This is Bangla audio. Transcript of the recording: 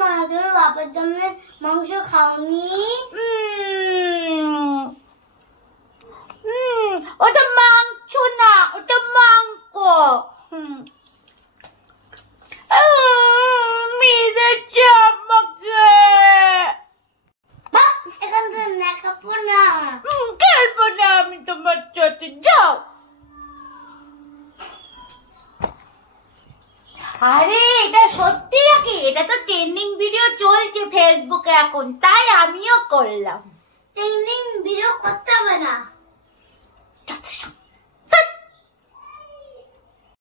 মা তুমি বাবার জন্য মাংস খাওনি? ওটা মাংস না, ওটা মাংস। মেরেছে আমাকে। এখান থেকে নেখাবো না। খেলবো না আমি তোমার সাথে, যাও। আরে এটা সত্যি নাকি? এটা তো ট্রেন্ডিং ভিডিও চলছে ফেসবুকে এখন, তাই আমিও করলাম। ট্রেন্ডিং ভিডিও করতে হবে না।